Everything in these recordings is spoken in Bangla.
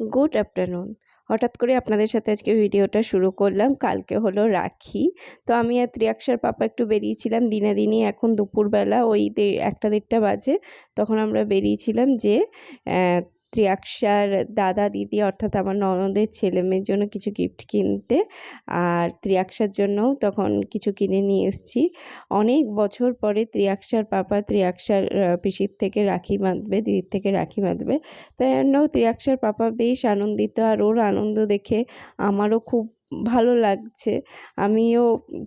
Good afternoon. হঠাৎ করে আপনাদের সাথে আজকে ভিডিওটা শুরু করলাম। কালকে হলো রাখি। তো আমি আর ত্রিয়াক্ষার পাপা একটু বেরিয়েছিলাম দিনে এখন দুপুরবেলা ওই 1টা-1:30 বাজে। তখন আমরা বেরিয়েছিলাম যে ত্রিয়াক্ষার দাদা দিদি অর্থাৎ আমার ননদের ছেলেমেয়ের জন্য কিছু গিফট কিনতে, আর ত্রিয়াক্ষার জন্যও তখন কিছু কিনে নিয়ে এসেছি। অনেক বছর পরে ত্রিয়াক্ষার পাপা ত্রিয়াক্ষার পিসির থেকে রাখি বাঁধবে, দিদির থেকে রাখি বাঁধবে। তাই জন্যও ত্রিয়াক্ষার পাপা বেশ আনন্দিত, আর ওর আনন্দ দেখে আমারও খুব ভালো লাগছে। আমিও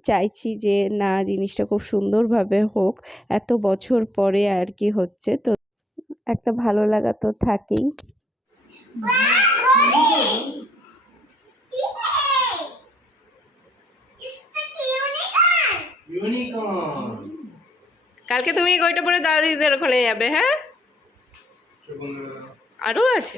চাইছি যে না, জিনিসটা খুব সুন্দরভাবে হোক, এত বছর পরে আর কি হচ্ছে, তো একটা ভালো লাগা তো থাকেই। কালকে তুমি এই গয়টা পরে দাদা দিদিদের ওখানে যাবে? হ্যাঁ, আরো আছে।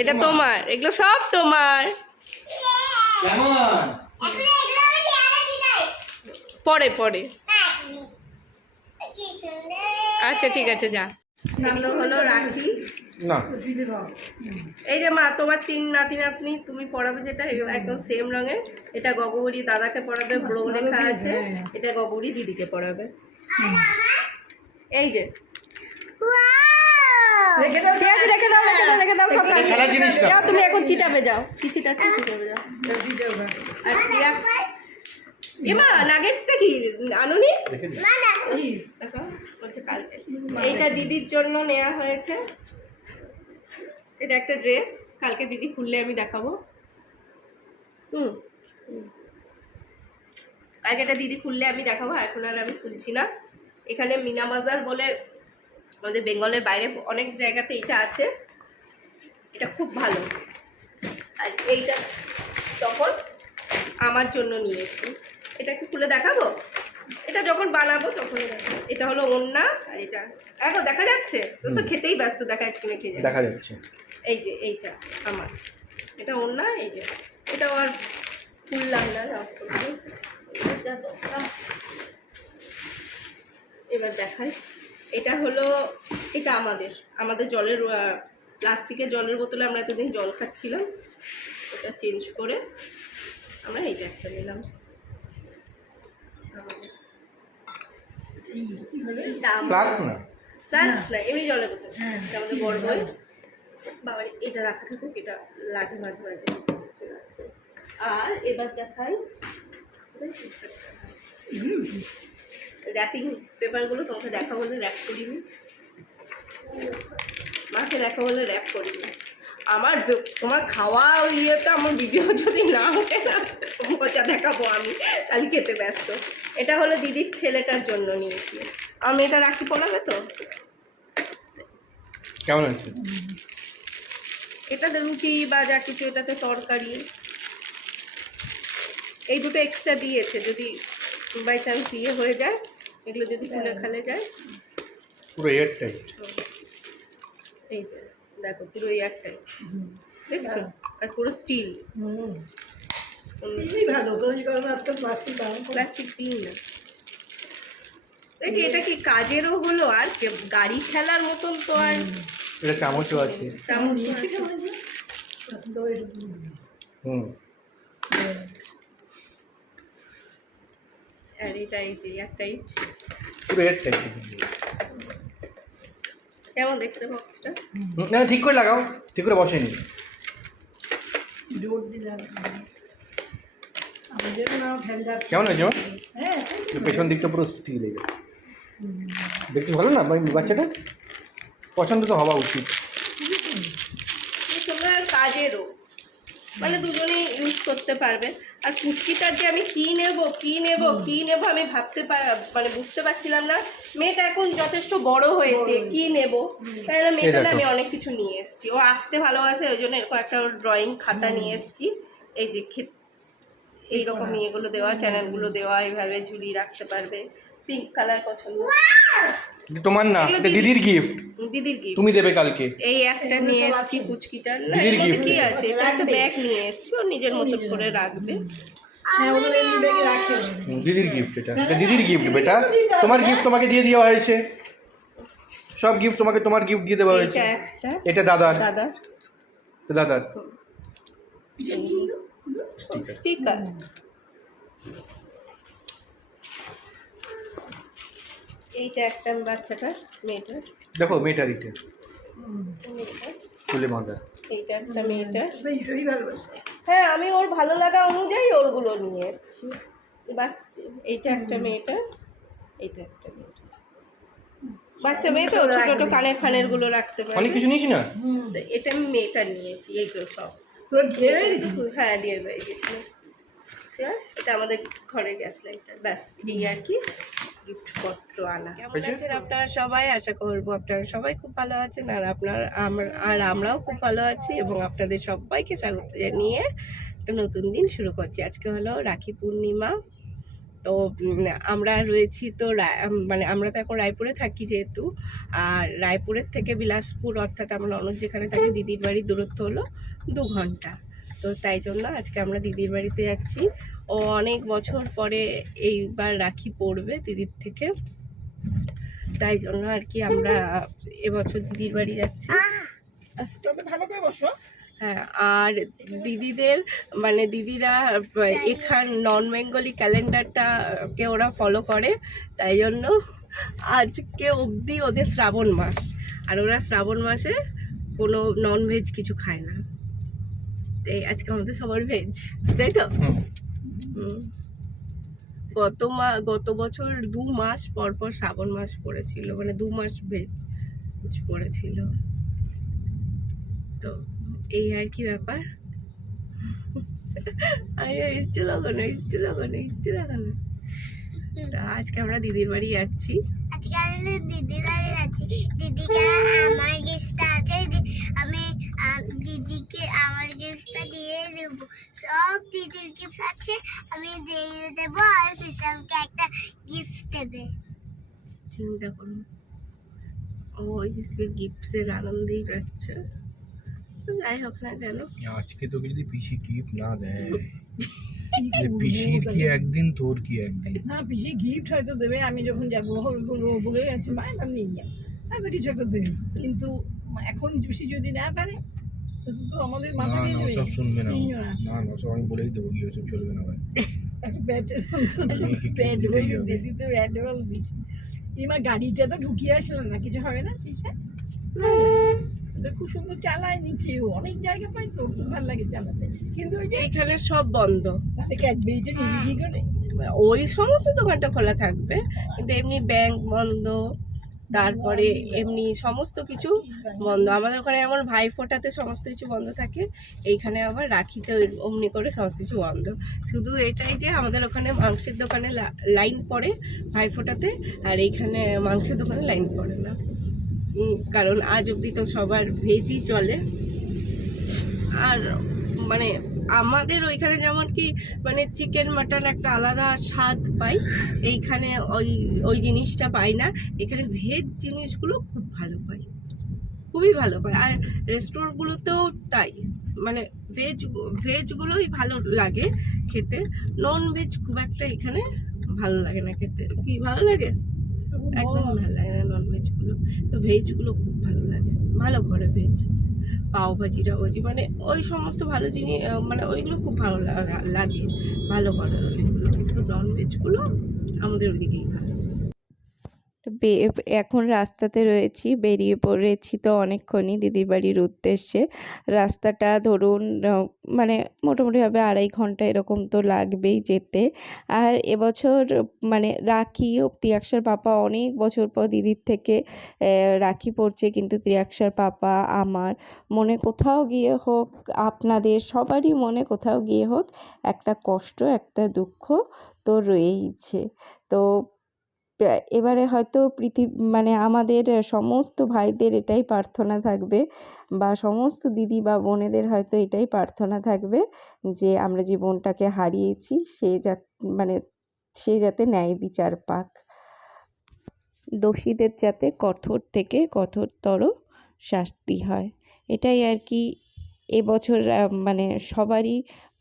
এটা তোমার, এগুলো সব তোমার। পরে পরে আচ্ছা ঠিক আছে, যা। এগুলো হলো রাখি। এই যে মা, তোমার 3 নাতি নাতনি তুমি পড়াবে যেটা, এগুলো একদম সেম রঙের। এটা গগৌরী দাদাকে পড়াবে, ব্রো লেখা আছে। এটা গগৌরী দিদিকে পড়াবে। এই যে রেখে দাও সব। যাও তুমি এখন চিটাবে, যাও কি চিটাচ্ছি, চিটাবে যাও। এমা নাগেটসটা কি আনুনি? দেখো বলছে কালকে। এইটা দিদির জন্য নেওয়া হয়েছে। এটা একটা ড্রেস, কালকে দিদি খুললে আমি দেখাবো। কালকে এটা দিদি খুললে আমি দেখাবো, এখন আর আমি খুলছি না। এখানে মিনা বাজার বলে আমাদের বেঙ্গলের বাইরে অনেক জায়গাতে এটা আছে, এটা খুব ভালো। আর এইটা তখন আমার জন্য নিয়েছি। এটা কি খুলে দেখাবো? এটা যখন বানাবো তখন দেখাবো। এটা হলো ওড়না, আর এটা এখন দেখা যাচ্ছে তো খেতেই ব্যস্ত, দেখা যাচ্ছে। এই যে এইটা আমার, এটা ওড়না। এই যে এটা আর খুললাম না। এবার দেখাই। এটা হলো, এটা আমাদের জলের প্লাস্টিকের জলের বোতলে আমরা এতদিন জল খাচ্ছিলাম, ওটা চেঞ্জ করে আমরা এইটা একটা নিলাম। এমনি জলের বোতল, আমাদের বড় বই। বাবার এটা রাখা থাকুক, এটা লাগে মাঝে মাঝে। আর এবার দেখাই র্যাপিং পেপারগুলো। তোমাকে দেখা বলে র্যাপ করিনি, মাকে দেখা বলে র্যাপ করিনি। তোমার খাওয়া ইয়েতে আমার ভিডিও যদি না ওঠে না, মজা দেখাবো আমি, তাহলে খেতে ব্যস্ত। এটা হলো দিদির ছেলেটার জন্য নিয়েছি আমি। এটা রাখি পড়াবে তো কেমন আছে? এটাতে রুটি বা যা কিছু, এটাতে তরকারি। এই দুটো এক্সট্রা দিয়েছে, যদি বাই চান্স ইয়ে হয়ে যায়, এগুলো যদি খুলে খালে যায়। পুরো এয়ার টাইট। এই যে দেখো, পুরো এয়ার টাইট, দেখছো? আর পুরো স্টিল। প্লাস্টিক দিন না। দেখি এটা কি কাজেরও হলো, আর গাড়ি খেলার মতন তো। আর এটা চামচও আছে। আর এটা এই যে এয়ার টাইট, পুরো এয়ার টাইট। কেমন দেখতে বক্সটা? না, ঠিক করে লাগাও, ঠিক করে বসেনি। কেমন হয়েছে? পেছন দিকটা পুরো স্টিল। দেখতে ভালো না বাচ্চাটা? পছন্দ তো হওয়া উচিত। কাজেরও, মানে দুজনেই ইউজ করতে পারবে। আর পুচকিটার যে আমি কি নেব আমি মানে বুঝতে পারছিলাম না। মেয়েটা এখন যথেষ্ট বড় হয়েছে, কি নেব, তাই না? মেয়েটা আমি অনেক কিছু নিয়ে এসেছি। ও আঁকতে ভালোবাসে, ওই জন্য এরকম একটা ড্রয়িং খাতা নিয়ে এসেছি। এই যে এইরকম ইয়েগুলো দেওয়া, চ্যানেলগুলো দেওয়া, এইভাবে ঝুলিয়ে রাখতে পারবে। পিঙ্ক কালার পছন্দ। তোমার না, এটা দিদির গিফট। দিদির গিফট তুমি দেবে কালকে। এই একটা নিয়ে এসেছি পুচকিটার। দিদির গিফট কি আছে, এটা একটা ব্যাগ নিয়ে এসেছি, ও নিজের মতো করে রাখবে। হ্যাঁ ওদের এমনি ব্যাগে রাখে। দিদির গিফট, এটা দিদির গিফট বেটা। তোমার গিফট তোমাকে দিয়ে দেওয়া হয়েছে, সব গিফট তোমাকে, তোমার গিফট দিয়ে দেওয়া হয়েছে। এটা দাদার, দাদার স্টিকার। এইটা একটা বাচ্চাটার, মেয়েটার, দেখো মেয়েটার, এটা ফুলে বাঁধা। এইটা একটা মেয়েটার। ভীষণই ভালোবাসে। হ্যাঁ আমি ওর ভালো লাগা অনুযায়ী ওরগুলো নিয়ে এসেছি। বাচ্চা এইটা একটা মেয়েটার, এইটা একটা মেয়েটার। বাচ্চা মেয়ে তো ছোট ছোট কানের ফানের গুলো রাখতে পারে। অনেক কিছু নিয়েছি না, তো এটা আমি মেয়েটা নিয়েছি, এইগুলো সব। তোর ঢের হয়ে গেছে। হ্যাঁ ডিয়ার হয়ে গেছিল। এটা আমাদের ঘরে গ্যাস লাইটার, ব্যাস এই আর কি গিফটপত্র আনা। কেমন আছেন আপনারা সবাই? আশা করবো আপনারা সবাই খুব ভালো আছেন, আর আমরাও খুব ভালো আছি, এবং আপনাদের সবাইকে স্বাগত জানিয়ে একটা নতুন দিন শুরু করছি। আজকে হলো রাখি পূর্ণিমা। তো আমরা রয়েছি তো মানে আমরা তো এখন রায়পুরে থাকি যেহেতু, আর রায়পুরের থেকে বিলাসপুর অর্থাৎ আমরা অন্য যেখানে থাকি দিদির বাড়ির দূরত্ব হলো 2 ঘন্টা। তো তাই জন্য আজকে আমরা দিদির বাড়িতে যাচ্ছি। ও অনেক বছর পরে এইবার রাখি পড়বে দিদির থেকে, তাই জন্য আর কি আমরা এবছর দিদির বাড়ি যাচ্ছি। আস্তে ভালো করে বসো। হ্যাঁ, আর দিদিদের মানে দিদিরা এখান নন বেঙ্গলি ক্যালেন্ডারটাকে ওরা ফলো করে, তাই জন্য আজকে অবধি ওদের শ্রাবণ মাস, আর ওরা শ্রাবণ মাসে কোনো নন ভেজ কিছু খায় না। তাই আজকে আমাদের সবার ভেজ, তাই তো? গত বছর 2 মাস পর পর শ্রাবণ মাস পড়েছিল, মানে 2 মাস ভেজ পড়েছিল। তো এই আর কি ব্যাপার। আজকে আমরা দিদির বাড়ি যাচ্ছি। দিদিকে আমার গিফটটা আছে, আমি দিদিকে আমার গিফটটা দিয়ে দেবো। সব দিদির গিফট আছে, আমি দিয়ে দেবো, আর আমাকে একটা গিফট দেবে। চিন্তা করুন, ও গিফটের আনন্দেই পাচ্ছে। যাই হোক না কেন, আজকে তোকে যদি পিসি গিফট না দেয়, পিসির কি একদিন তোর কি একদিন। না পিসি গিফট হয়তো দেবে, আমি যখন যাবো বলে গেছি মা এটা নিয়ে যাও, হয়তো কিছু একটা দেবে। কিন্তু এখন পিসি যদি না পারে তো আমাদের মাথা দিয়ে দেবে। সব শুনবে না, না সব আমি বলেই দেবো, কি সব চলবে না ভাই। দিদি তো ব্যাট বল দিচ্ছে। এবার গাড়িটা তো ঢুকিয়ে আসলো না, কিছু হবে না শেষে। খুব সুন্দর চালায় নিচে, অনেক জায়গা পাই তো, খুব ভালো লাগে চালাতে। কিন্তু ওই যে এখানে সব বন্ধ, তাহলে ক্যাডবেরিটা নিবি কি করে? ওই সমস্ত দোকানটা খোলা থাকবে, কিন্তু এমনি ব্যাংক বন্ধ, তারপরে এমনি সমস্ত কিছু বন্ধ। আমাদের ওখানে আমার ভাইফোঁটাতে সমস্ত কিছু বন্ধ থাকে, এইখানে আবার রাখিতে অমনি করে সমস্ত কিছু বন্ধ। শুধু এটাই যে আমাদের ওখানে মাংসের দোকানে লাইন পড়ে ভাইফোঁটাতে, আর এইখানে মাংসের দোকানে লাইন পড়ে না, কারণ আজ অবধি তো সবার ভেজই চলে। আর মানে আমাদের ওইখানে যেমন কি মানে চিকেন মাটন একটা আলাদা স্বাদ পাই, এইখানে ওই জিনিসটা পাই না। এখানে ভেজ জিনিসগুলো খুব ভালো পাই, খুবই ভালো পাই। আর রেস্টুরেন্টগুলোতেও তাই, মানে ভেজগুলোই ভালো লাগে খেতে, নন ভেজ খুব একটা এখানে ভালো লাগে না খেতে। কি ভালো লাগে? একদম ভালো লাগে না নন ভেজগুলো, তো ভেজগুলো খুব ভালো লাগে, ভালো করে ভেজ পাও ভাজি টাভাজি, মানে ওই সমস্ত ভালো জিনিস, মানে ওইগুলো খুব ভালো লাগে, ভালো করে ওইগুলো। কিন্তু নন ভেজগুলো আমাদের ওইদিকেই ভালো। এখন রাস্তাতে রয়েছি, বেরিয়ে পড়েছি তো অনেকক্ষণই দিদির বাড়ির উদ্দেশ্যে। রাস্তাটা ধরুন মানে মোটামুটিভাবে 2.5 ঘন্টা এরকম তো লাগবেই যেতে। আর এবছর মানে রাখি ত্রিয়াক্ষার পাপা অনেক বছর পর দিদির থেকে রাখি পড়ছে, কিন্তু ত্রিয়াক্ষার পাপা আমার মনে কোথাও গিয়ে হোক, আপনাদের সবারই মনে কোথাও গিয়ে হোক, একটা কষ্ট একটা দুঃখ তো রয়েইছে। তো এবারে হয়তো মানে আমাদের সমস্ত ভাইদের এটাই প্রার্থনা থাকবে, বা সমস্ত দিদি বা বোনেদের হয়তো এটাই প্রার্থনা থাকবে যে আমরা যে বোনটাকে হারিয়েছি সে যাতে ন্যায় বিচার পাক, দোষীদের যাতে কঠোর থেকে কঠোরতর শাস্তি হয়। এটাই আর কি এবছর মানে সবারই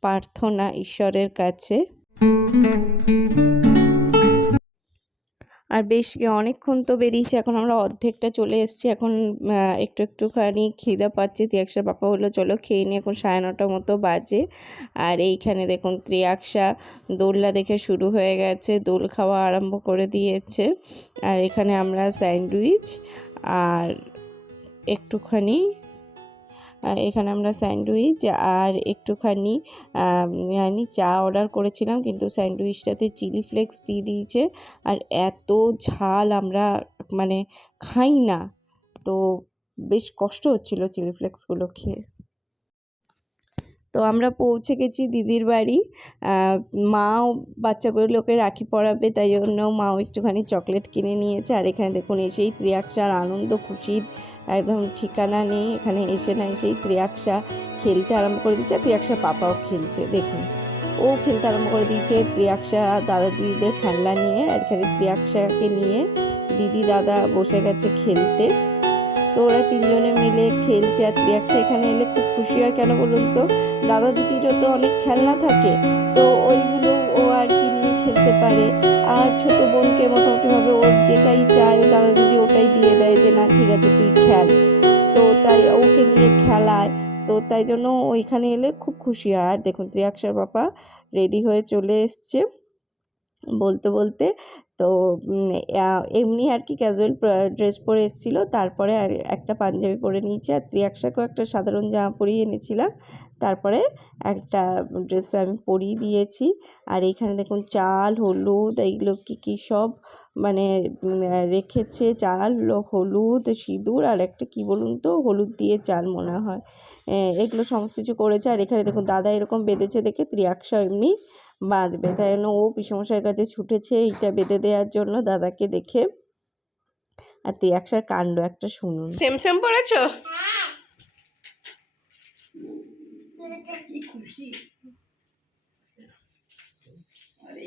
প্রার্থনা ঈশ্বরের কাছে। আর বেশ অনেকক্ষণ তো বেরিয়েছি, এখন আমরা অর্ধেকটা চলে এসেছি। এখন একটুখানি খিদে পাচ্ছে। ত্রিয়াক্সার পাপা হলো চলো খেয়ে নিই, এখন 9:30 মতো বাজে। আর এইখানে দেখুন ত্রিয়াক্সা দোলনা দেখে শুরু হয়ে গেছে, দোল খাওয়া আরম্ভ করে দিয়েছে। আর এখানে আমরা স্যান্ডউইচ আর একটুখানি এখানে আমরা স্যান্ডউইচ আর একটুখানি চা অর্ডার করেছিলাম, কিন্তু স্যান্ডউইচটাতে চিলি ফ্লেক্স দিয়ে দিয়েছে। আর এত ঝাল আমরা মানে খাই না, তো বেশ কষ্ট হচ্ছিল চিলি ফ্লেক্সগুলো খেয়ে। তো আমরা পৌঁছে গেছি দিদির বাড়ি। মাও বাচ্চাগুলোকে রাখি পরাবে, তাই জন্য মাও একটুখানি চকলেট কিনে নিয়েছে। আর এখানে দেখুন এসেই ত্রিয়াক্সার আনন্দ খুশির একদম ঠিকানা নেই। এখানে এসে না এসেই ত্রিয়াক্সা খেলতে আরম্ভ করে দিচ্ছে, ত্রিয়াক্সার পাপাও খেলছে। দেখুন ও খেলতে আরম্ভ করে দিয়েছে ত্রিয়াক্সা দাদা দিদিদের খেলনা নিয়ে। আর এখানে ত্রিয়াক্সাকে নিয়ে দিদি দাদা বসে গেছে খেলতে। তো ওরা তিনজনে মিলে খেলছে। আর ত্রিয়াক্সা এখানে এলে খুব খুশি হয়, কেন বলুন তো, দাদা দিদিরও তো অনেক খেলনা থাকে, তো ওইগুলো ও আর কি নিয়ে খেলতে পারে। আর ছোট বোনকে মোটামুটিভাবে ওর যেটাই চায় দাদা দিদি ওটাই দিয়ে দেয়, যে না ঠিক আছে তুই খেল, তো তাই ওকে নিয়ে খেলায়। তো তাই জন্য ওইখানে এলে খুব খুশি হয়। আর দেখুন ত্রিয়াক্সার বাবা রেডি হয়ে চলে এসছে বলতে বলতে। তো এমনি আর কি ক্যাজুয়াল ড্রেস পরে এসেছিলো, তারপরে আর একটা পাঞ্জাবি পরে নিয়েছি। আর ত্রিয়াক্সাকেও একটা সাধারণ জামা পরিয়ে এনেছিলাম, তারপরে একটা ড্রেস আমি পরিয়ে দিয়েছি। আর এইখানে দেখুন চাল হলুদ এইগুলো কী সব মানে রেখেছে, চাল হলুদ সিঁদুর আর একটা কি বলুন তো হলুদ দিয়ে চাল মনে হয়, এগুলো সমস্ত কিছু করেছে। আর এখানে দেখুন দাদা এরকম বেঁধেছে দেখে ত্রিয়াক্সা এমনি বাঁধবে, তাই জন্য ও পিসেমশাইয়ের কাছে ছুটেছে এইটা বেঁধে দেওয়ার জন্য দাদাকে দেখে। আর ত্রিয়াক্সার কাণ্ড একটা শুনুন। সেম সেম পড়েছো? কি খুশি। আরে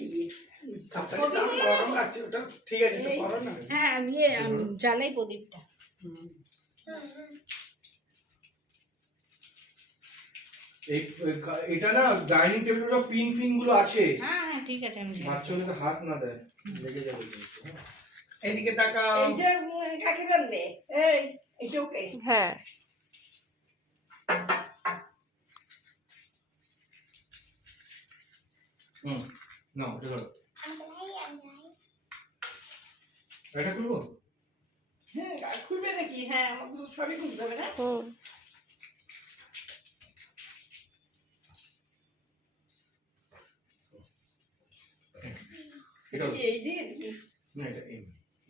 গরম লাগছে, ওটা ঠিক আছে তো করো না। হ্যাঁ আমি জ্বালাই প্রদীপটা। এটা না ডাইনিং টেবিলের সব পিন ফিন গুলো আছে। হ্যাঁ ঠিক আছে, আমি বাচ্চাগুলো তো হাত না দেয়, লেগে যাবে। এইদিকে তাকাও। এইটা কাকে বলবে? এইটা ওকে। হ্যাঁ না ওটা করো, এটা খুলবো। হ্যাঁ খুলবে নাকি? হ্যাঁ আমাকে তো সবই খুলতে হবে না। এটা এই দিকে নাকি? না, এটা এই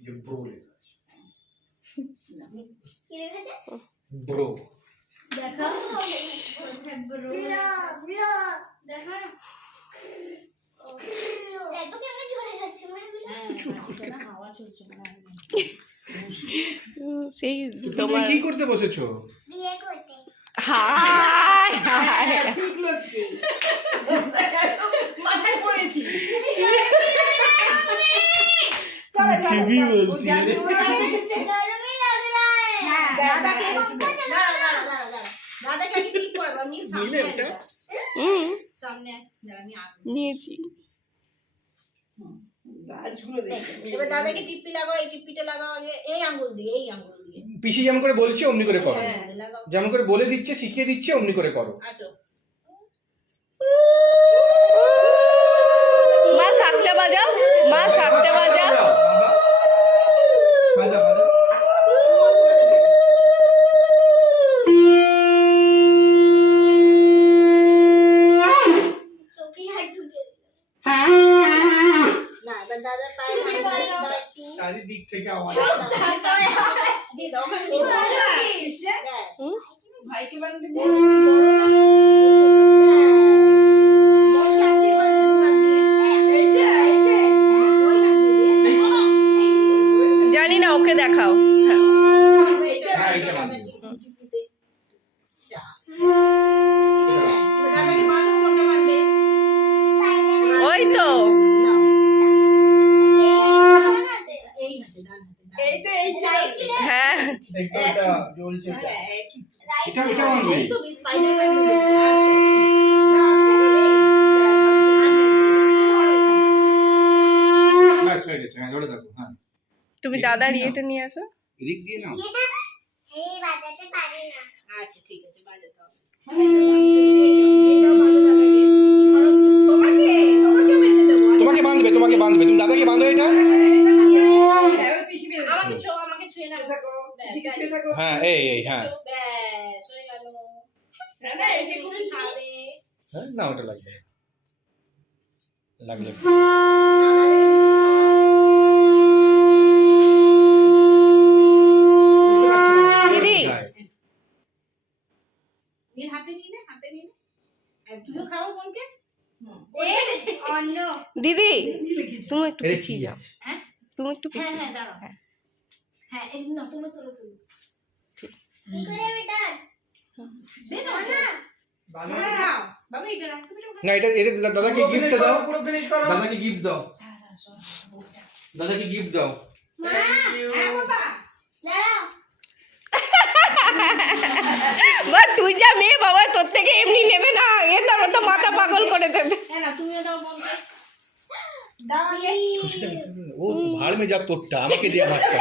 যে ব্রো লেখা আছে, কি লেখা আছে? ব্রো। দেখাও কোথায় ব্রো? ব্রো দেখাও। দেখো কেমন ঝরে যাচ্ছে মানে হাওয়া চলছে না। সেই তুমি কি করতে বসেছো? বিয়ে করতে। হাই হাই ঠিক লাগছে। মাথায় পড়েছি। চিবি বলতি রে। গরমই লাগ रहा है। দাদাকে दादा क्या क्लिक करेगा नील सामने आएगा सामने जरा मैं आ নিয়েছি। গাছগুলো দেখে এবার দাদাকে টিপ্পি লাগাও, এই টিপ্পিটা লাগাও আগে, এই আঙ্গুল দিয়ে, এই আঙ্গুল দিয়ে পিসি যেমন করে বলছে অমনি করে করো, লাগাও। যেমন করে বলে দিচ্ছে শিখিয়ে দিচ্ছে অমনি করে করো। আসো মা সাপটা বাজাও, মা সাপটা বাজাও। বাজা বাজা। চোখে হাত ঢুকে। না এবার দাদার পায়ে দাও একটু চারিদিক থেকে আওয়াজ। দিয়ে দাও ওখানে দিয়ে দাও ব্যাস। ভাইকে বানাতে বসে আসি বলে তোমার দিয়ে এইটা ওই না দিয়ে জানি না, ওকে দেখাও। হ্যাঁ। হ্যাঁ এটা বাজা। দাদাকে বাঁধো, কোনটা বাঁধবে? ওই তো এই হাতে ডান হাতে এইটা এইটা হ্যাঁ দেখছো এটা জ্বলছে এটা। এটা এটা বানবে। এই তো স্পাইডারম্যান ধরে থাকো। হ্যাঁ, তুমি এদিক দাদার দিয়ে নাও। ইয়েটা নিয়ে আসো। এদিক দিয়ে নাও। এই বাজাতে পারি না। আচ্ছা ঠিক আছে বাজাতে হবে এইটাও ভালো লাগে। ধরো, তোমাকে বেঁধে দেবো। তোমাকে বাঁধবে, তোমাকে বাঁধবে। তুমি দাদাকে বাঁধো এটা। হ্যাঁ, ওই পিসি বেঁধে দেবো। আমাকে ছুঁয়ে নাও থাকো, পিসিকে ছুঁয়ে থাকো। হ্যাঁ, এই হ্যাঁ। ব্যাস হয়ে গেল না, না, এটা মিষ্টি করিস নি। খাবে হ্যাঁ, না ওটা লাগবে না। লাগলে দিদি নীল হাতে নিয়ে নে হাতে নিয়ে নে আর তুইও খাবো বোনকে অন্য দিদি দিলে কিছু। তুমি একটু এটা পিছিয়ে কি যাও, আছে? হ্যাঁ তুমি একটু হ্যাঁ পিছিয়ে হ্যাঁ দাঁড়াও হ্যাঁ এই না তোলো তোলো তোলো কি করে বেটা? দে না ভালো। খাও বাবা এটা রাখতে পারো না, এটা এটা দাদাকে গিফট দাও। দাদাকে গিফট দাও। দাদাকে গিফট দাও। হ্যাঁ বাবা দাঁড়াও। বা তুই যা মেয়ে বাবা তোর থেকে এমনি নেবে না, এ তো মাথা পাগল করে দেবে। হ্যাঁ না তুমিও দাও বোনকে দাও এই ও ভাড় মে যা তোরটা, আমাকে দিয়ে আমারটা।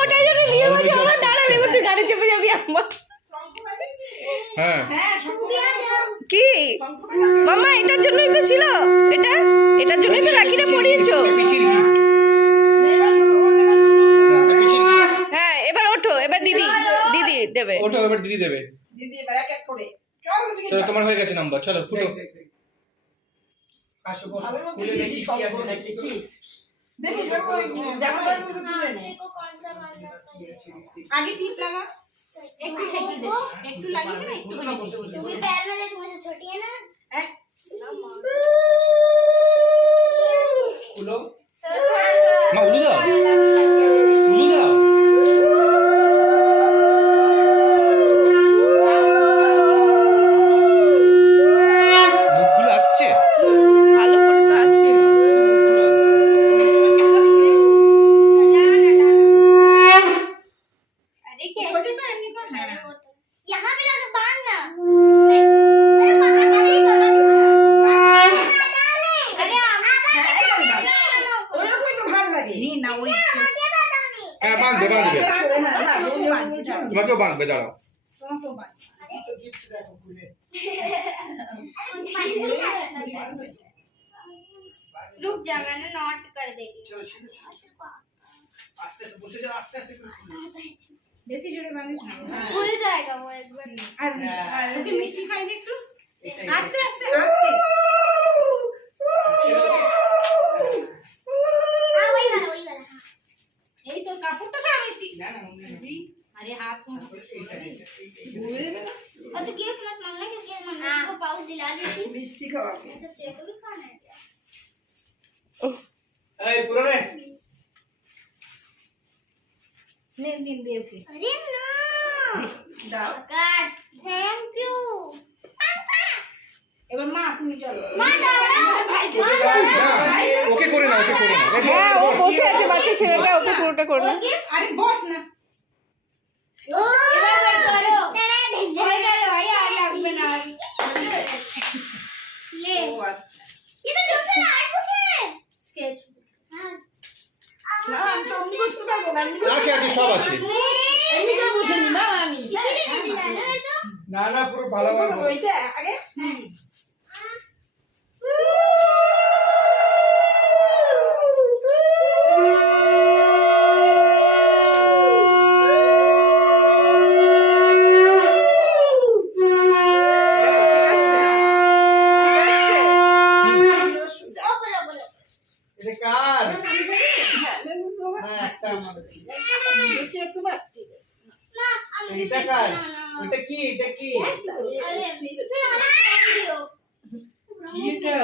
ওটাই জন্য নিয়ে বলছি আমার দাঁড়াবে, এবার তুই গাড়ি চেপে যাবি আমার। হ্যাঁ, হ্যাঁ, শঙ্করা দাও। কি মামা এটার জন্যই তো ছিল, এটার জন্যই তো রাখিটা পরিয়েছো। এটা পিসির গিফট। পিসির গিফট। হ্যাঁ এবার ওঠো, এবার দিদি দেবে। ওটা এবার দিদি দেবে। দিদি এবার এক এক করে। চলো তুমি চলো, তোমার হয়ে গেছে নাম্বার। চলো ফুটো। ভালো মতো দিয়েছি সব করে। কি? দেখি বাবু, ওই জামাটার মতো তুলে নে। देखो कौन सा मारना है। আগে টিপ লাগা একটু ঠেকি দে একটু লাগিয়ে না একটু क्योंकि पैर में देख मुझे छोटी है ना। सर মা উলু দাও, উলু দাও। মুখগুলো আসছে। ভালো করে তো আসছে না। अरे क्या সোজা করে এমনি কর হ্যাঁ यहाँ पे लगा बांधना। अरे वहाँ पे नहीं अरे ওরকমই তো ভালো লাগে। নি না ওই হ্যাঁ, বাঁধবে বাঁধবে। হ্যাঁ, ওকে বাঁধছি, দাও। তোমাকেও বাঁধবে, দাঁড়াও। তোমাকেও বাই रुक जा मैंने नोट कर दे বেশি জোরে বাঁধিস না भूल जाएगा वो एक बार। আর ওকে মিষ্টি খাই দে একটু আস্তে আস্তে আস্তে हाँ वही वाला हाँ। এই তোর কাপড়টা সারা মিষ্টি আরে হাত और तू गिफ्ट मत मांगना क्योंकि मम्मी को पाउच दिला दी थी। মিষ্টি খাওয়াবো। तो तेरे को भी खाना है क्या? এই পুরনে নে দিন দিয়েছি अरे ना দাও। काट थैंक यू এবার মা তুমি চলো मां दादा मां না, ওকে করে না, ওকে করে না। হ্যাঁ ও বসে আছে বাচ্চা ছেলেটা, ওকে পুরোটা করো না। আরে বস না ओ करो तेरा हो गया भाई आ लगবে না ले ও আচ্ছা। ये तो डॉक्टर आर्ट बुक है। স্কেচ हां না, আমি তো অমনি বুঝতে পারবো না। এমনি আছে আছে, সব আছে। এমনি করে বুঝে নিলাম আমি। इसीलिए दिला ना मेरे को। না না, পুরো ভালো ওইটা আগে হুম ओ बोलो बोलो এটা কার? হ্যাঁ, তোমার না, একটা আমাদের। হচ্ছে তোমার। ঠিক আছে। ना हम এটা কার? এটা কি? এটা কি? अरे फिर और वीडियो কি এটা?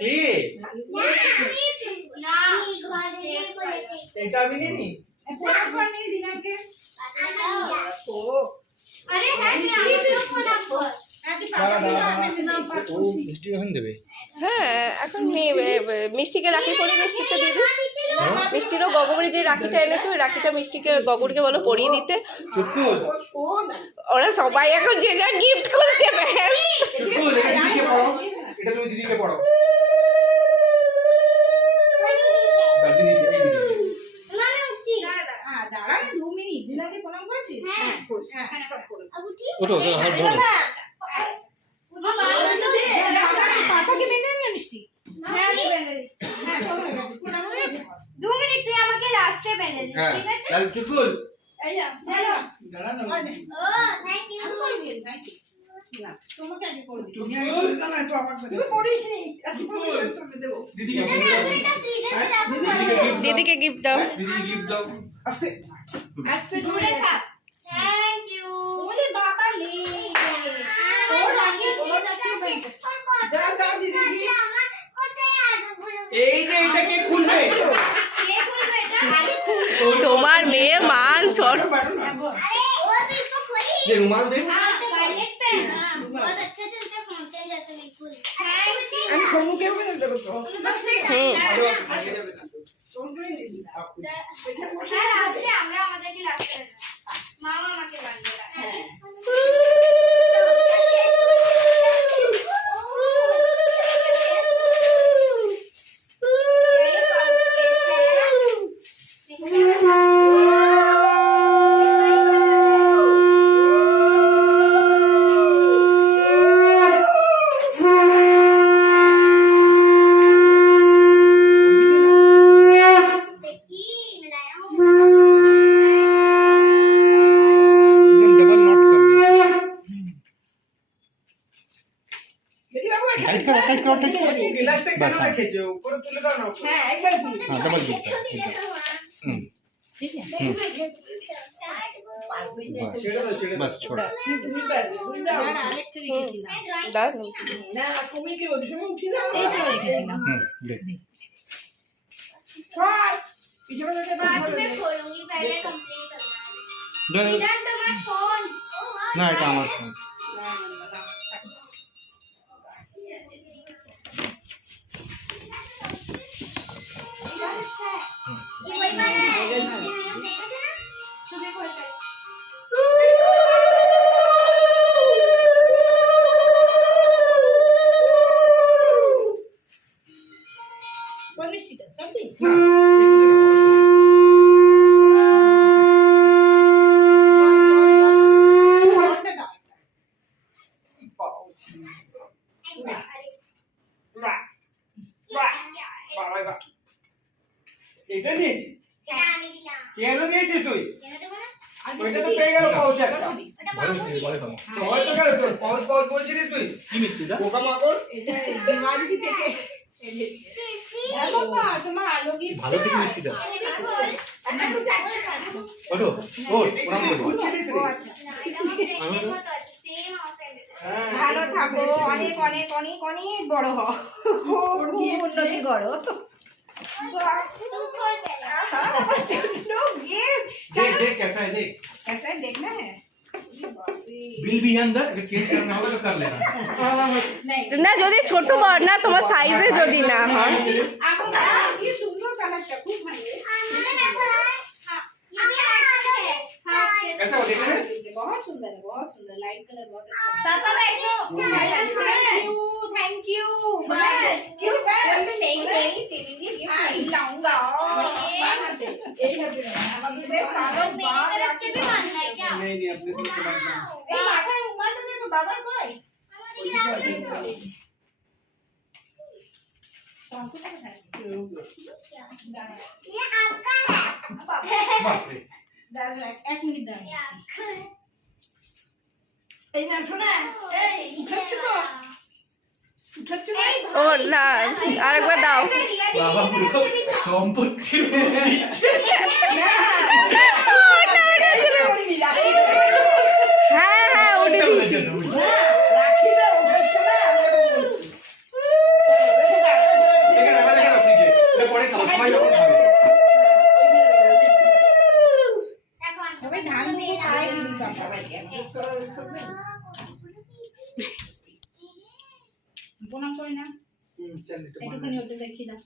ক্লে? ना घर से बोले এটা আমি নিনি। পড়া পড়া নিয়ে দিলামকে ও अरे है क्या वीडियो फोन पर আজকে পাপা নাম পাঠ ও মিষ্টি এখন দেবে। হ্যাঁ এখন মিষ্টিকে রাখি পরিয়ে মিষ্টিটা দিয়ে দিই। মিষ্টিরও গগবরি যে রাখিটা এনেছে ওই রাখিটা মিষ্টিকে গগরিকে বলো পরিয়ে দিতে। চুটকুল, ওরা সবাই এখন যে যার গিফট খুলতে ব্যস্ত। চুটকুল, এটা দিদিকে পড়াও। এটা তুমি দিদিকে পড়াও। कोनी दी के দাদাকে প্রণাম করেছিস? হ্যাঁ হ্যাঁ সব করে ওঠো ওঠো, হাত ধরো। পাপাকে বেঁধে আনলে মিষ্টি? হ্যাঁ আমি বেঁধে দিই। হ্যাঁ চলো হয়ে গেছে, প্রণাম হয়ে গেছে। 2 মিনিট তুই আমাকে লাস্টে বেঁধে দিস, হ্যাঁ ঠিক আছে? তাহলে চুকুল এই না চলো। ও থ্যাংক ইউ। আমি করে দিই ভাই। না, তোমাকে আগে করে দিই। তুমি আগে করে দাও না, একটু আমাকে তুই পড়িস নি একটু পড়ে তোকে দেবো দিদিকে এটা ফ্রিজে রাখো। দিদিকে গিফট দাও। দিদিকে গিফট দাও আস্তে। আস্তে দূরে থাক। Thank you. ওরে বাবা লে। ওর আগে বেঁধে। দাও দাও দিদি আমার কোথায় আলুগুলো? এই যে এটা কে খুলবে? কে খুলবে এটা? আগে খুল। তোমার মেয়ে মান ছোট। बैठो ना। अरे वो तो इसको खोली। ये रुमाल दे। हाँ टॉयलेट पे। हाँ बहुत अच्छे से उसे फाउंटेन जैसे बिल्कुल। Thank you. আমি সমুখে বেঁধে দেবো তো স্যার আসলে আমরা আমাদেরকে রাখতে হবে। মামা আমাকে বানিয়ে রাখে। देखिए मिलाया हूँ। एकदम डबल नॉट कर दे। দেখি বাবু टाइट करो टाइट करो टाइट करो। बस हाँ। হ্যাঁ একবার দিই हाँ डबल गिफ्ट है। ঠিক আছে बस छोड़ो। তুমি পারবে তুমি দাও না না আরেকটা রেখেছিলাম। দাও। না সমীকে ওই সময় উঠে দাও এইটা রেখেছিলাম। दे। ছয় পিছনে থেকে बाद में खोलूंगी पहले कंप्लीट करना है। दे। इधर तो मत फोन। ना এটা আমার ফোন। अच्छा है। ये वही वाला है हम देखा था ना सुबह खोल कर। কোন মিষ্টিটা? সত্যি? না। কোনটা দাও? এটা নিয়েছিস? क्या आने दिला? কেন নিয়েছিস তুই? कहना तो बोला। ওইটা তো পেয়ে গেল পাউচ একটা। ওটা মামু দিল। হয়তো কেন তোর পাউচ পাউচ বলছিলিস তুই? কি মিষ্টিটা? পোকা মাকড়? এটা দিওয়ালি থেকে এনেছি। किसी হ্যাঁ বাবা, তোমার আলো গিফট। ভালো থেকে মিষ্টিটা। ये भी खोल। একটা তো চাচ্ছে না ওঠো ওঠ প্রণাম করবো। ও আচ্ছা। देखो तो सेम ऑफर। ভালো থাকো, অনেক অনেক অনেক অনেক বড় হও। খুব খুব উন্নতি করো। तू खोल पहले। नो गिफ्ट देख देख कैसा है देख। कैसा है देखना है बिल भी है अंदर अगर चेंज करना होगा तो कर लेना। না যদি ছোট কর না তোমার সাইজে যদি না হয়। आपको ये सुंदर कलर का खूब भाई ये देखो। हां ये भी अच्छा है। हां कैसा हो देखने में? बहुत सुंदर लाइट कलर बहुत अच्छा है पापा बैठो। Thank you. क्यों जल्दी नहीं नहीं तेरी भी आई लाऊंगा यही है फिर हमारे सालों मेरी तरफ से भी मानना है क्या? नहीं नहीं अपने से तो बात এই মাথায় রুমালটা দেখো বাবার কই? শঙ্কুটা কোথায়? ये आपका है। बाप रे। দাঁড়া এক মিনিট দাঁড়া। ये आपका है। এই না শোনা এই উঠাচ্ছ না ও না আরেকবার দাও। বাবা পুরো সম্পত্তির মুখ দিচ্ছে। হ্যাঁ হ্যাঁ উঠে দিয়েছি। রাখি না উঠাচ্ছ না এখানে আবার রেখে দাও ফ্রিজে। এটা পরে খাবো সবাই যখন খাবে। সবাই ধান দিয়ে খাই দিবি সবাইকে। প্রণাম করি না? चल तो একটুখানি ওটা দেখিয়ে দাও।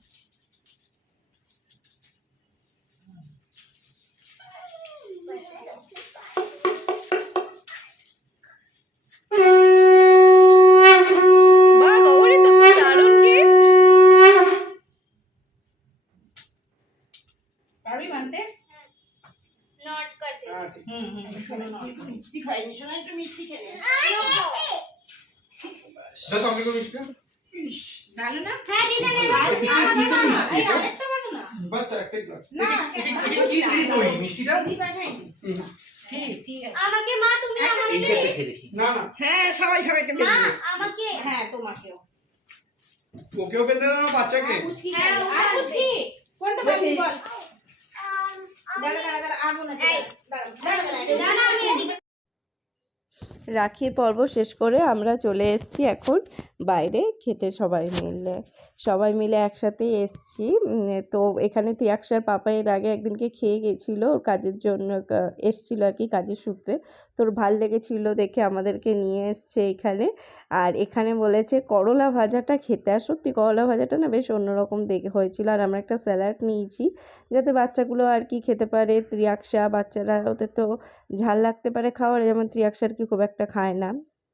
বাহ গৌরী তোমার দারুণ গিফট। পারবি বানতে? নট কাটে হ্যাঁ ঠিক হুম হুম কিন্তু মিষ্টি খাইনি, শোনা একটু মিষ্টি খেয়ে নে। দাও তো আমাকে মিষ্টি ভালো না? হ্যাঁ দিদা নে এই আরেকটা ভালো না? বাচ্চা একটা গ্লাস না, এটা কি দিয়ে তৈরি মিষ্টিটা দিদি পাঠাইনি। ঠিক আছে। আমাকে মা তুমি আমাকে এইটা দেখে দেখি না না হ্যাঁ সবাই সবাইকে মা পেয়ে আমাকে হ্যাঁ তোমাকেও। ওকেও পেতে দাও বাচ্চাকে পুচকি হ্যাঁ, খাবে। ও আর খাবে। পুচকি কোনটা বলবি বল। আমি দাঁড়া আগুন আছে। দাঁড়া না আমি এদিকে রাখির পর্ব শেষ করে আমরা চলে এসেছি এখন বাইরে খেতে সবাই মিলে একসাথে এসেছি। তো এখানে তিয়াক্সার পাপা এর আগে একদিনকে খেয়ে গেছিল, ওর কাজের জন্য এসছিল আর কি, কাজের সূত্রে। তোর ভাল লেগেছিল দেখে আমাদেরকে নিয়ে এসছে এখানে। আর এখানে বলেছে করলা ভাজাটা খেতে, আর সত্যি করলা ভাজাটা না বেশ অন্যরকম দেখে হয়েছিল। আর আমরা একটা স্যালাড নিয়েছি যাতে বাচ্চাগুলো আর কি খেতে পারে। ত্রিয়াক্সা বাচ্চারা, ওদের তো ঝাল লাগতে পারে খাওয়ার, যেমন ত্রিয়াক্সা আর কি খুব একটা খায় না,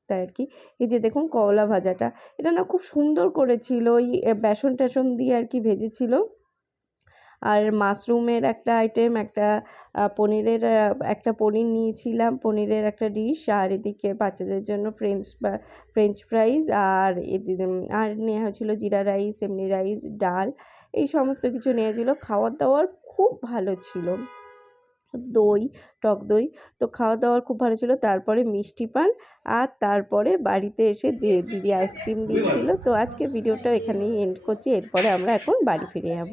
তাই আর কি। এই যে দেখুন করলা ভাজাটা, এটা না খুব সুন্দর করেছিল, ওই বেসন টেসন দিয়ে আর কি ভেজেছিল। আর মাশরুমের একটা আইটেম, একটা পনিরের একটা পনির নিয়েছিলাম, পনিরের একটা ডিশ। আর এদিকে বাচ্চাদের জন্য ফ্রেঞ্চ ফ্রাইজ, আর আর নেওয়া হয়েছিল জিরা রাইস, এমনি রাইস, ডাল, এই সমস্ত কিছু নেওয়া ছিল। খাওয়ার দাওয়ার খুব ভালো ছিল, টক দই, তো খাওয়া দাওয়ার খুব ভালো ছিল। তারপরে মিষ্টি পান, আর তারপরে বাড়িতে এসে দিদি আইসক্রিম দিয়েছিল। তো আজকে ভিডিওটা এখানেই এন্ড করছি, এরপরে আমরা এখন বাড়ি ফিরে যাবো।